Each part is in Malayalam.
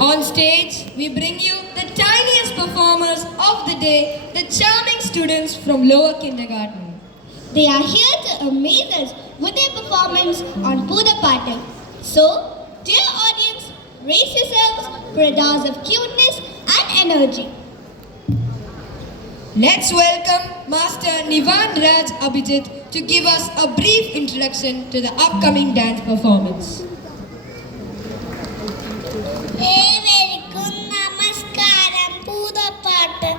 On stage, we bring you the tiniest performers of the day, the charming students from lower kindergarten. They are here to amaze us with their performance on Pudapattu. So, dear audience, raise yourselves for a dose of cuteness and energy. Let's welcome Master Nivan Raj Abhijit to give us a brief introduction to the upcoming dance performance. ഏവർക്കും നമസ്കാരം. പൂതപ്പാട്ട്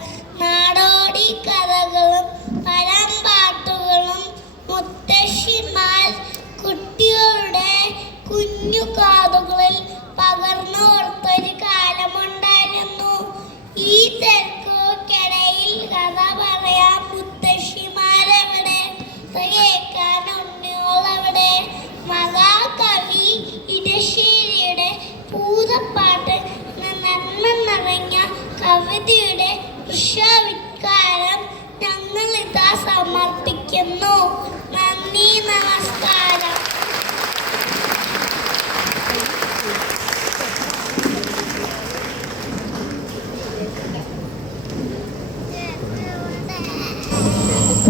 നാടോടി കഥകളും പഴംപാട്ടുകളും മുത്തശ്ശിമാർ കുട്ടികളുടെ കുഞ്ഞു കാതുകളിൽ പകർന്നു കൊടുത്തൊരു കാലമുണ്ടായിരുന്നു. ഈ തിരക്കുകൾക്കിടയിൽ കഥ പറയാൻ മുത്തശ്ശിമാരെവിടെ, കേൾക്കാൻ ഉണ്ണികളെവിടെ? മഹാകവി ഇടശ്ശേരിയുടെ പൂതപ്പാട്ട് നന്മ നിറഞ്ഞ കവിതയുടെ വൃക്ഷവിഷ്കാരം ഞങ്ങളിതാ സമർപ്പിക്കുന്നു. നന്ദി, നമസ്കാരം.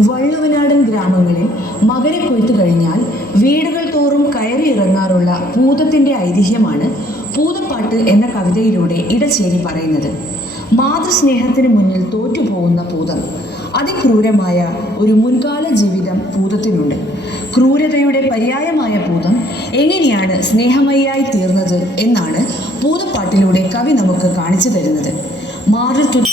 വള്ളുവനാടൻ ഗ്രാമങ്ങളിൽ മകരക്കൊയ്ത്ത് കഴിഞ്ഞാൽ വീടുകൾ തോറും കയറിയിറങ്ങാറുള്ള പൂതത്തിൻ്റെ ഐതിഹ്യമാണ് പൂതപ്പാട്ട് എന്ന കവിതയിലൂടെ ഇടച്ചേരി പറയുന്നത്. മാതൃസ്നേഹത്തിന് മുന്നിൽ തോറ്റുപോകുന്ന പൂതം, അതിക്രൂരമായ ഒരു മുൻകാല ജീവിതം പൂതത്തിനുണ്ട്. ക്രൂരതയുടെ പര്യായമായ പൂതം എങ്ങനെയാണ് സ്നേഹമയിയായി തീർന്നത് എന്നാണ് പൂതപ്പാട്ടിലൂടെ കവി നമുക്ക് കാണിച്ചു തരുന്നത്. മാതൃത്വ